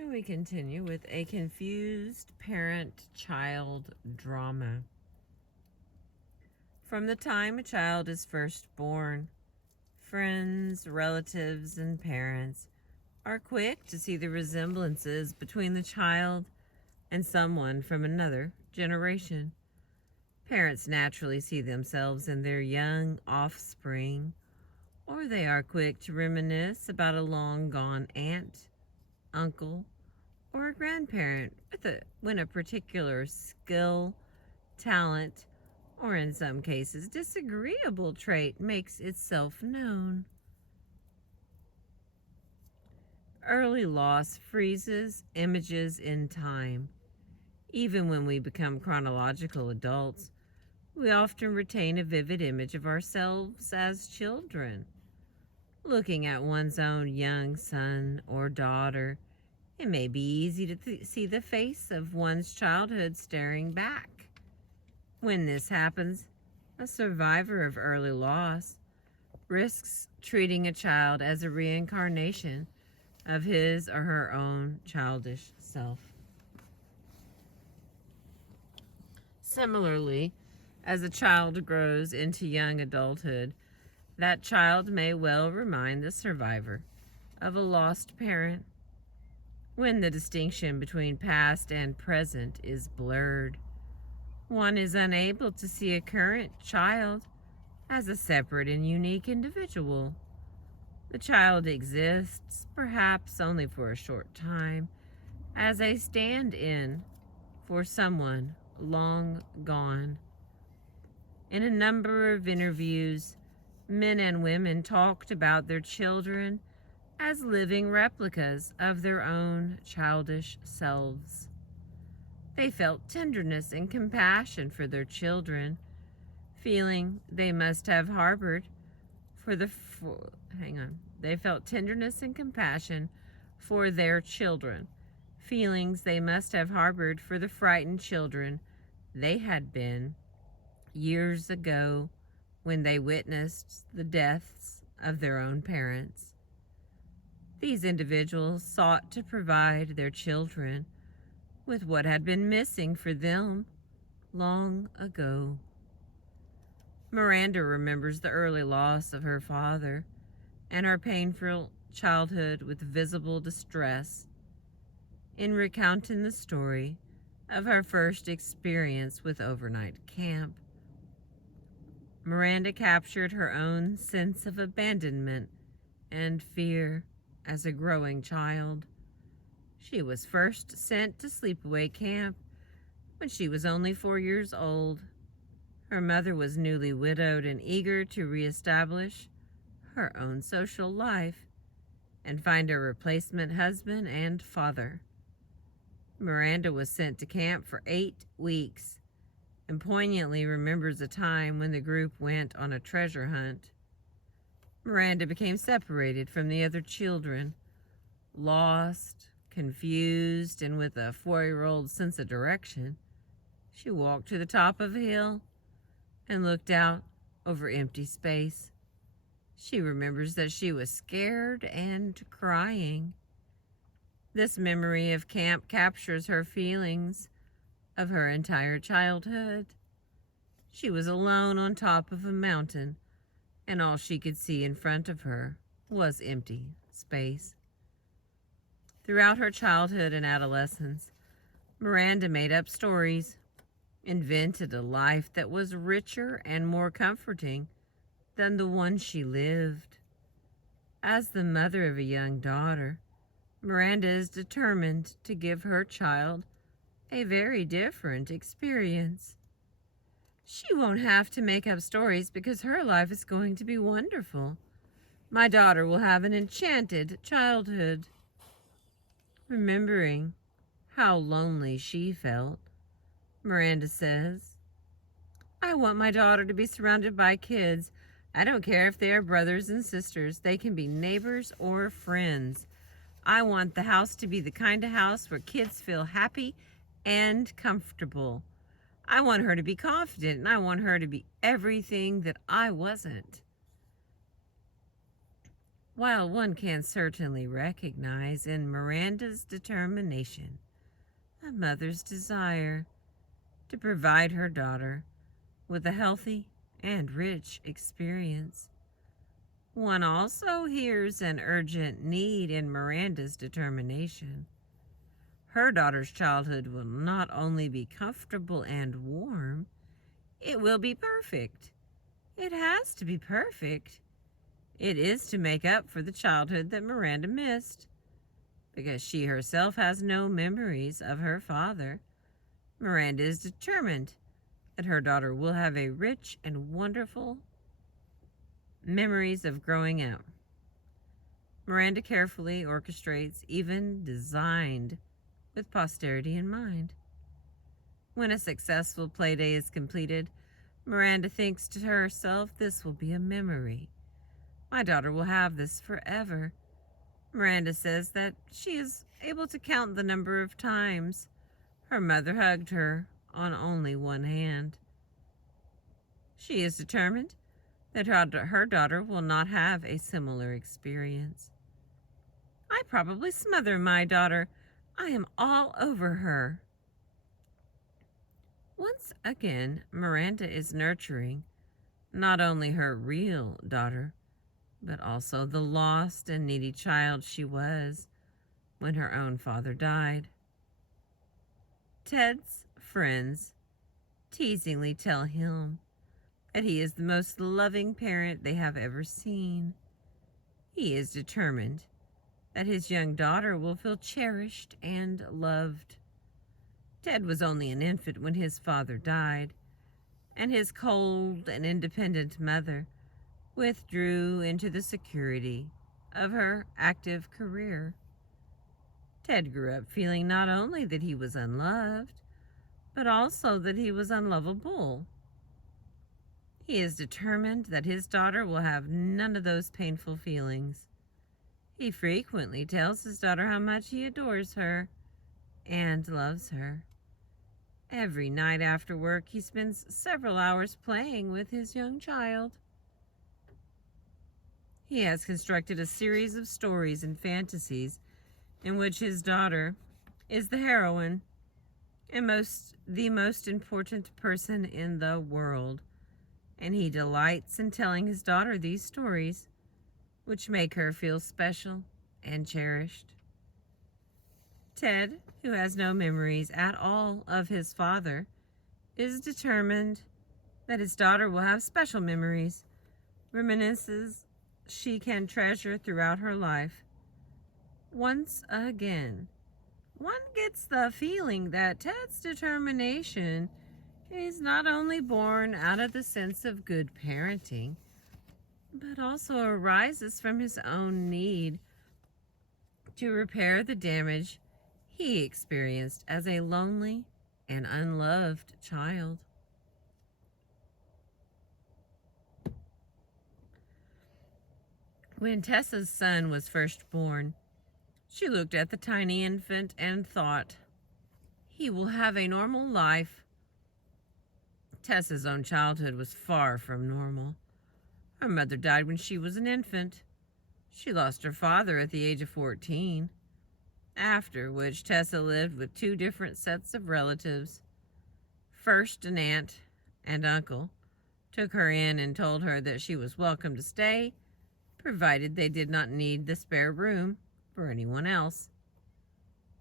And we continue with a confused parent-child drama. From the time a child is first born, friends, relatives, and parents are quick to see the resemblances between the child and someone from another generation. Parents naturally see themselves in their young offspring, or they are quick to reminisce about a long-gone aunt, uncle, or a grandparent when a particular skill, talent, or in some cases disagreeable trait makes itself known. Early loss freezes images in time. Even when we become chronological adults, we often retain a vivid image of ourselves as children. Looking at one's own young son or daughter, it may be easy to see the face of one's childhood staring back. When this happens, a survivor of early loss risks treating a child as a reincarnation of his or her own childish self. Similarly, as a child grows into young adulthood, that child may well remind the survivor of a lost parent. When the distinction between past and present is blurred, one is unable to see a current child as a separate and unique individual. The child exists, perhaps only for a short time, as a stand-in for someone long gone. In a number of interviews, men and women talked about their children as living replicas of their own childish selves. They felt tenderness and compassion for their children, feeling they must have harbored They felt tenderness and compassion for their children, feelings they must have harbored for the frightened children they had been years ago when they witnessed the deaths of their own parents. These individuals sought to provide their children with what had been missing for them long ago. Miranda remembers the early loss of her father and her painful childhood with visible distress. In recounting the story of her first experience with overnight camp, Miranda captured her own sense of abandonment and fear as a growing child. She was first sent to sleepaway camp when she was only 4 years old. Her mother was newly widowed and eager to reestablish her own social life and find a replacement husband and father. Miranda was sent to camp for 8 weeks and poignantly remembers a time when the group went on a treasure hunt. Miranda became separated from the other children, lost, confused, and with a 4-year-old sense of direction. She walked to the top of a hill and looked out over empty space. She remembers that she was scared and crying. This memory of camp captures her feelings of her entire childhood. She was alone on top of a mountain, and all she could see in front of her was empty space. Throughout her childhood and adolescence, Miranda made up stories, invented a life that was richer and more comforting than the one she lived. As the mother of a young daughter, Miranda is determined to give her child a very different experience. She won't have to make up stories because her life is going to be wonderful. My daughter will have an enchanted childhood. Remembering how lonely she felt, Miranda says, I want my daughter to be surrounded by kids. I don't care if they are brothers and sisters. They can be neighbors or friends. I want the house to be the kind of house where kids feel happy and comfortable. I want her to be confident, and I want her to be everything that I wasn't. While one can certainly recognize in Miranda's determination a mother's desire to provide her daughter with a healthy and rich experience, one also hears an urgent need in Miranda's determination. Her daughter's childhood will not only be comfortable and warm, it will be perfect. It has to be perfect. It is to make up for the childhood that Miranda missed. Because she herself has no memories of her father, Miranda is determined that her daughter will have a rich and wonderful memories of growing up. Miranda carefully orchestrates, even designed with posterity in mind. When a successful play day is completed, Miranda thinks to herself, this will be a memory. My daughter will have this forever. Miranda says that she is able to count the number of times her mother hugged her on only one hand. She is determined that her daughter will not have a similar experience. I probably smother my daughter. I am all over her. Once again, Miranda is nurturing not only her real daughter, but also the lost and needy child she was when her own father died. Ted's friends teasingly tell him that he is the most loving parent they have ever seen. He is determined that his young daughter will feel cherished and loved. Ted was only an infant when his father died, and his cold and independent mother withdrew into the security of her active career. Ted grew up feeling not only that he was unloved, but also that he was unlovable. He is determined that his daughter will have none of those painful feelings. He frequently tells his daughter how much he adores her and loves her. Every night after work, he spends several hours playing with his young child. He has constructed a series of stories and fantasies in which his daughter is the heroine and the most important person in the world, and he delights in telling his daughter these stories, which make her feel special and cherished. Ted, who has no memories at all of his father, is determined that his daughter will have special memories, reminiscences she can treasure throughout her life. Once again, one gets the feeling that Ted's determination is not only born out of the sense of good parenting, but also arises from his own need to repair the damage he experienced as a lonely and unloved child. When Tessa's son was first born, she looked at the tiny infant and thought, he will have a normal life. Tessa's own childhood was far from normal. Her mother died when she was an infant. She lost her father at the age of 14, after which Tessa lived with two different sets of relatives. First, an aunt and uncle took her in and told her that she was welcome to stay, provided they did not need the spare room for anyone else.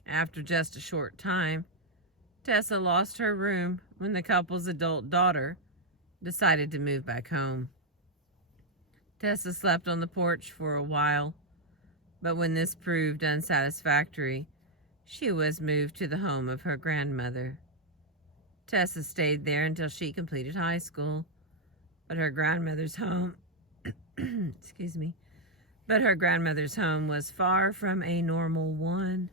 After just a short time, Tessa lost her room when the couple's adult daughter decided to move back home. Tessa slept on the porch for a while, but when this proved unsatisfactory, she was moved to the home of her grandmother. Tessa stayed there until she completed high school, but her grandmother's home but her grandmother's home was far from a normal one.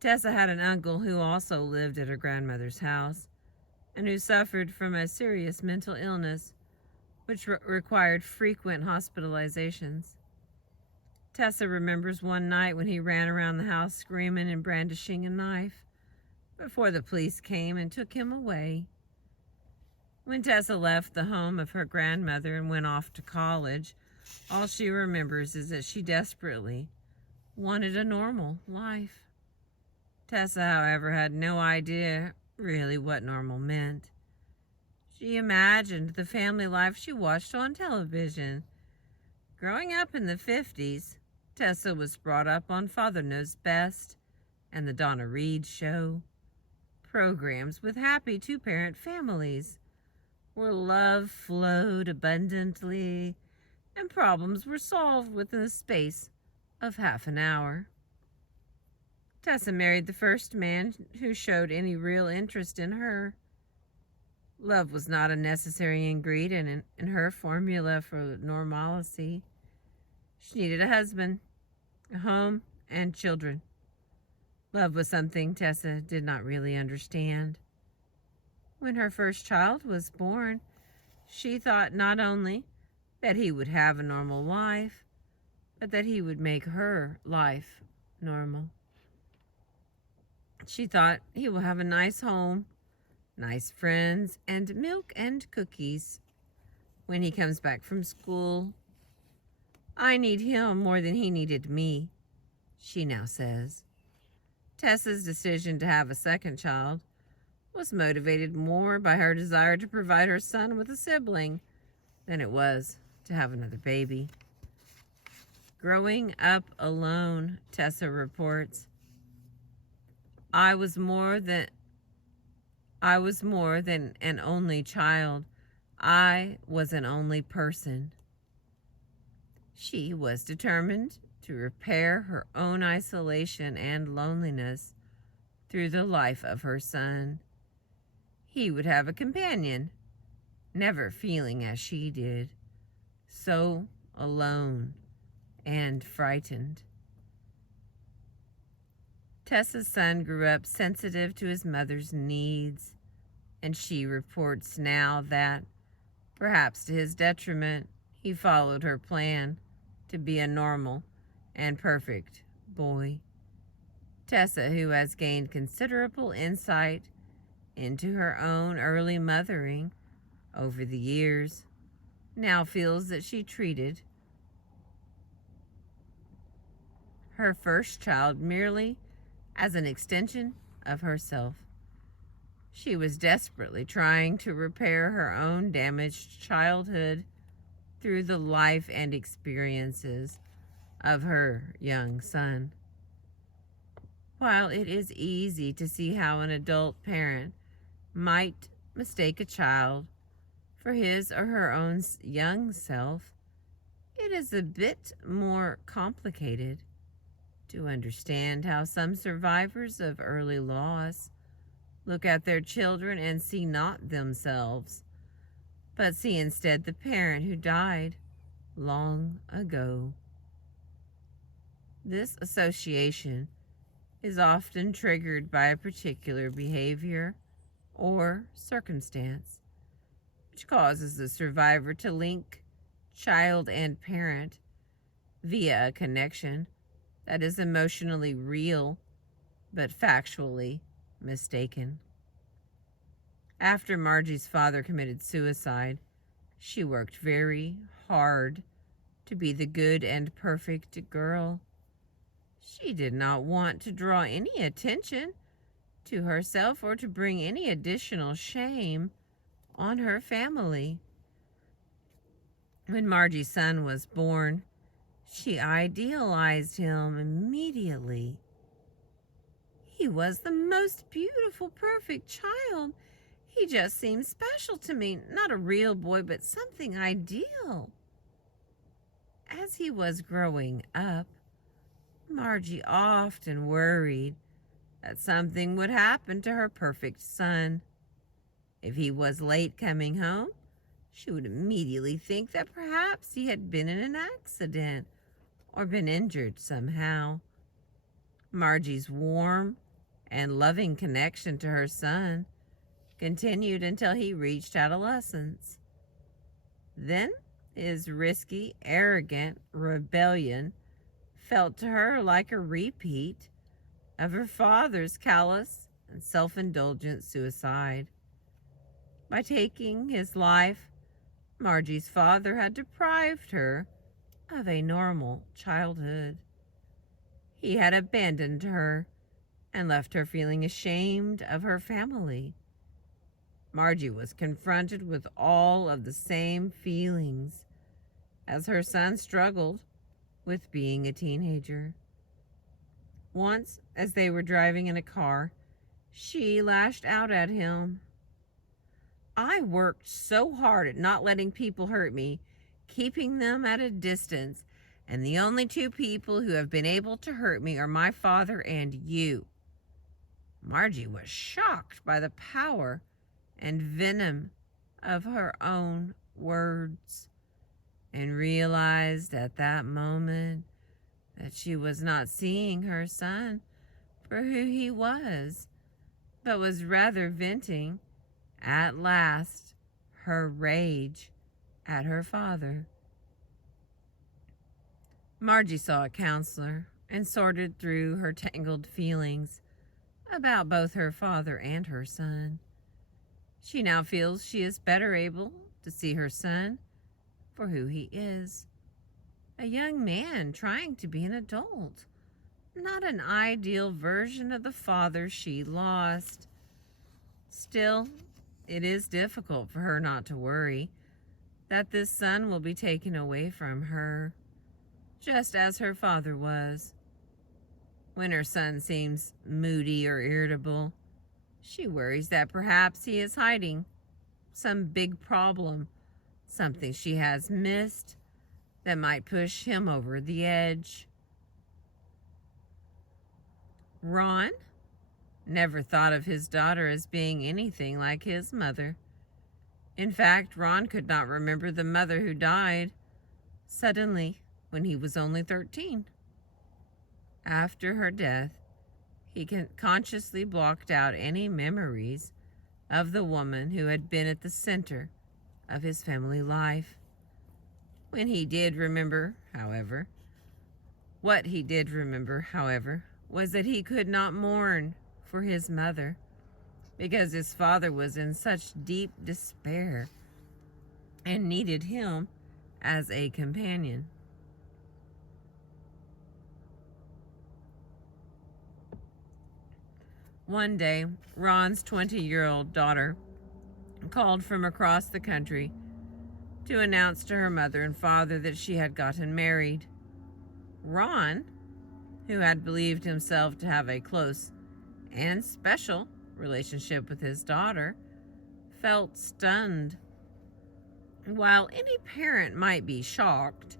Tessa had an uncle who also lived at her grandmother's house and who suffered from a serious mental illness which required frequent hospitalizations. Tessa remembers one night when he ran around the house screaming and brandishing a knife before the police came and took him away. When Tessa left the home of her grandmother and went off to college, All she remembers is that she desperately wanted a normal life. Tessa, however, had no idea really what normal meant. She imagined the family life she watched on television. Growing up in the 50s, Tessa was brought up on Father Knows Best and the Donna Reed Show, programs with happy two-parent families where love flowed abundantly and problems were solved within the space of half an hour. Tessa married the first man who showed any real interest in her. Love was not a necessary ingredient in her formula for normalcy. She needed a husband, a home, and children. Love was something Tessa did not really understand. When her first child was born, she thought not only that he would have a normal life, but that he would make her life normal. She thought he will have a nice home, nice friends, and milk and cookies when he comes back from school. I need him more than he needed me, she now says. Tessa's decision to have a second child was motivated more by her desire to provide her son with a sibling than it was to have another baby. Growing up alone, Tessa reports, I was more than an only child. I was an only person. She was determined to repair her own isolation and loneliness through the life of her son. He would have a companion, never feeling as she did, so alone and frightened. Tessa's son grew up sensitive to his mother's needs, and she reports now that, perhaps to his detriment, he followed her plan to be a normal and perfect boy. Tessa, who has gained considerable insight into her own early mothering over the years, now feels that she treated her first child merely as an extension of herself. She was desperately trying to repair her own damaged childhood through the life and experiences of her young son. While it is easy to see how an adult parent might mistake a child for his or her own young self, it is a bit more complicated to understand how some survivors of early loss look at their children and see not themselves, but see instead the parent who died long ago. This association is often triggered by a particular behavior or circumstance, which causes the survivor to link child and parent via a connection that is emotionally real but factually mistaken. After Margie's father committed suicide, she worked very hard to be the good and perfect girl. She did not want to draw any attention to herself or to bring any additional shame on her family. When Margie's son was born, she idealized him immediately. He was the most beautiful, perfect child. He just seemed special to me, not a real boy, but something ideal. As he was growing up, Margie often worried that something would happen to her perfect son. If he was late coming home, she would immediately think that perhaps he had been in an accident or been injured somehow. Margie's warm and loving connection to her son continued until he reached adolescence. Then his risky, arrogant rebellion felt to her like a repeat of her father's callous and self-indulgent suicide. By taking his life, Margie's father had deprived her of a normal childhood. He had abandoned her and left her feeling ashamed of her family. Margie was confronted with all of the same feelings as her son struggled with being a teenager. Once, as they were driving in a car, she lashed out at him. "I worked so hard at not letting people hurt me, keeping them at a distance, and the only two people who have been able to hurt me are my father and you." Margie was shocked by the power and venom of her own words and realized at that moment that she was not seeing her son for who he was, but was rather venting, at last, her rage at her father. Margie saw a counselor and sorted through her tangled feelings about both her father and her son. She now feels she is better able to see her son for who he is. A young man trying to be an adult, not an ideal version of the father she lost. Still, it is difficult for her not to worry that this son will be taken away from her, just as her father was. When her son seems moody or irritable, she worries that perhaps he is hiding some big problem, something she has missed that might push him over the edge. Ron never thought of his daughter as being anything like his mother. In fact, Ron could not remember the mother who died suddenly when he was only 13. After her death, he consciously blocked out any memories of the woman who had been at the center of his family life. What he did remember, however, was that he could not mourn for his mother because his father was in such deep despair and needed him as a companion. One day, Ron's 20-year-old daughter called from across the country to announce to her mother and father that she had gotten married. Ron, who had believed himself to have a close and special relationship with his daughter, felt stunned. While any parent might be shocked,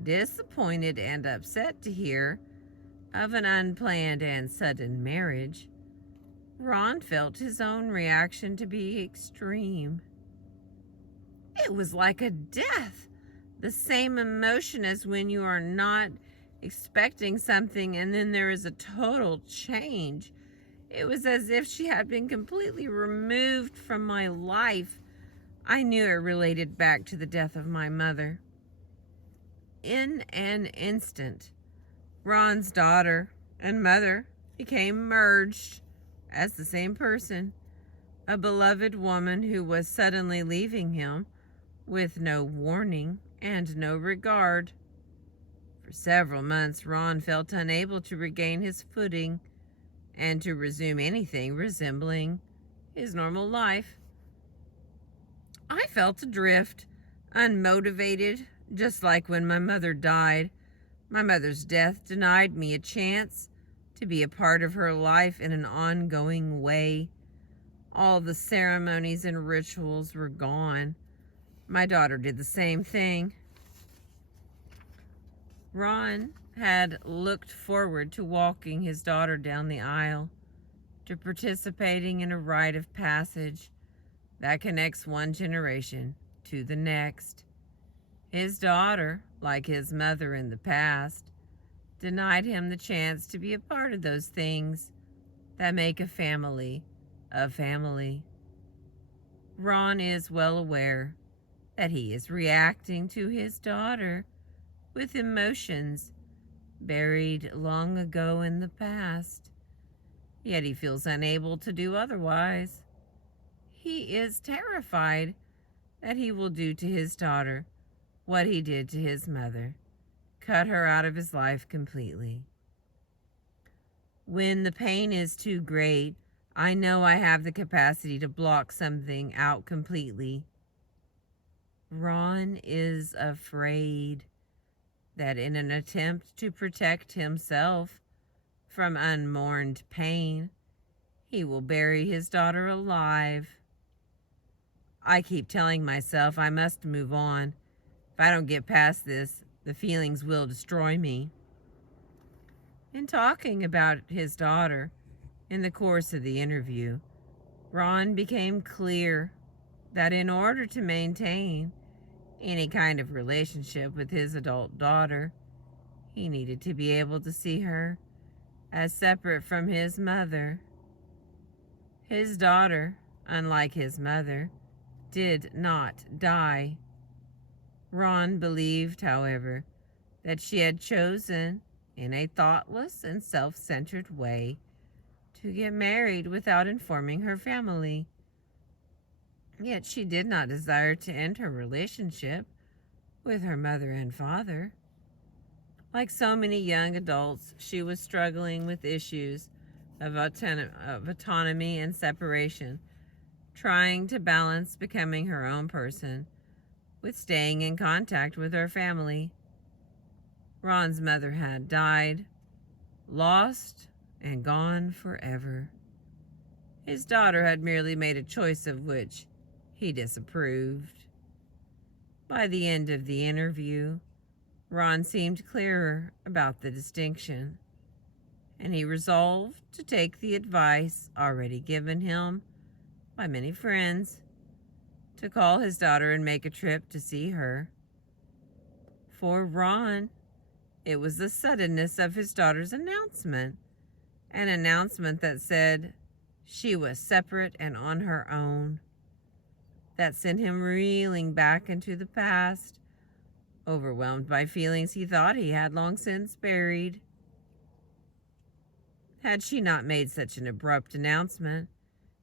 disappointed, and upset to hear of an unplanned and sudden marriage, Ron felt his own reaction to be extreme. It was like a death, the same emotion as when you are not expecting something and then there is a total change. It was as if she had been completely removed from my life. I knew it related back to the death of my mother. In an instant, Ron's daughter and mother became merged as the same person, a beloved woman who was suddenly leaving him with no warning and no regard. For several months, Ron felt unable to regain his footing and to resume anything resembling his normal life. I felt adrift, unmotivated, just like when my mother died. My mother's death denied me a chance to be a part of her life in an ongoing way. All the ceremonies and rituals were gone. My daughter did the same thing. Ron had looked forward to walking his daughter down the aisle, to participating in a rite of passage that connects one generation to the next. His daughter, like his mother in the past, denied him the chance to be a part of those things that make a family a family. Ron is well aware that he is reacting to his daughter with emotions buried long ago in the past, yet he feels unable to do otherwise. He is terrified that he will do to his daughter what he did to his mother, cut her out of his life completely. When the pain is too great, I know I have the capacity to block something out completely. Ron is afraid that in an attempt to protect himself from unmourned pain, he will bury his daughter alive. I keep telling myself I must move on. If I don't get past this, the feelings will destroy me. In talking about his daughter in the course of the interview, Ron became clear that in order to maintain any kind of relationship with his adult daughter, he needed to be able to see her as separate from his mother. His daughter, unlike his mother, did not die. Ron believed, however, that she had chosen, in a thoughtless and self-centered way, to get married without informing her family. Yet she did not desire to end her relationship with her mother and father. Like so many young adults, she was struggling with issues of autonomy and separation, trying to balance becoming her own person with staying in contact with her family. Ron's mother had died, lost, and gone forever. His daughter had merely made a choice of which he disapproved. By the end of the interview, Ron seemed clearer about the distinction, and he resolved to take the advice already given him by many friends to call his daughter and make a trip to see her. For Ron, it was the suddenness of his daughter's announcement, an announcement that said she was separate and on her own, that sent him reeling back into the past, overwhelmed by feelings he thought he had long since buried. Had she not made such an abrupt announcement,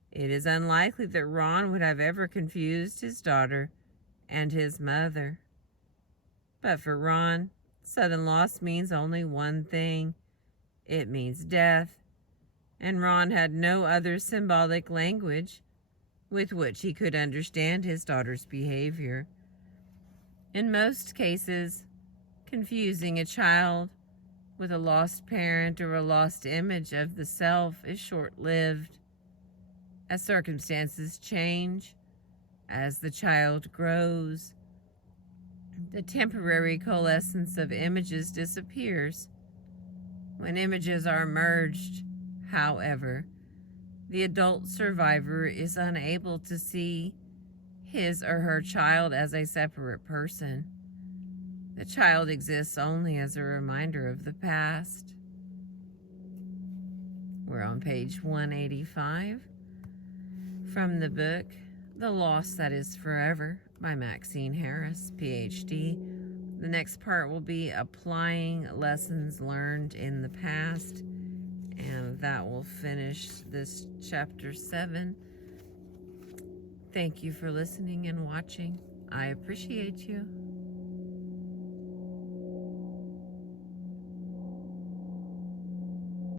it is unlikely that Ron would have ever confused his daughter and his mother. But for Ron, sudden loss means only one thing. It means death, and Ron had no other symbolic language with which he could understand his daughter's behavior. In most cases, confusing a child with a lost parent or a lost image of the self is short-lived. As circumstances change, as the child grows, the temporary coalescence of images disappears. When images are merged, however, the adult survivor is unable to see his or her child as a separate person. The child exists only as a reminder of the past. We're on page 185 from the book The Loss That Is Forever by Maxine Harris PhD. The next part will be applying lessons learned in the past, and that will finish this chapter 7. Thank you for listening and watching. I appreciate you.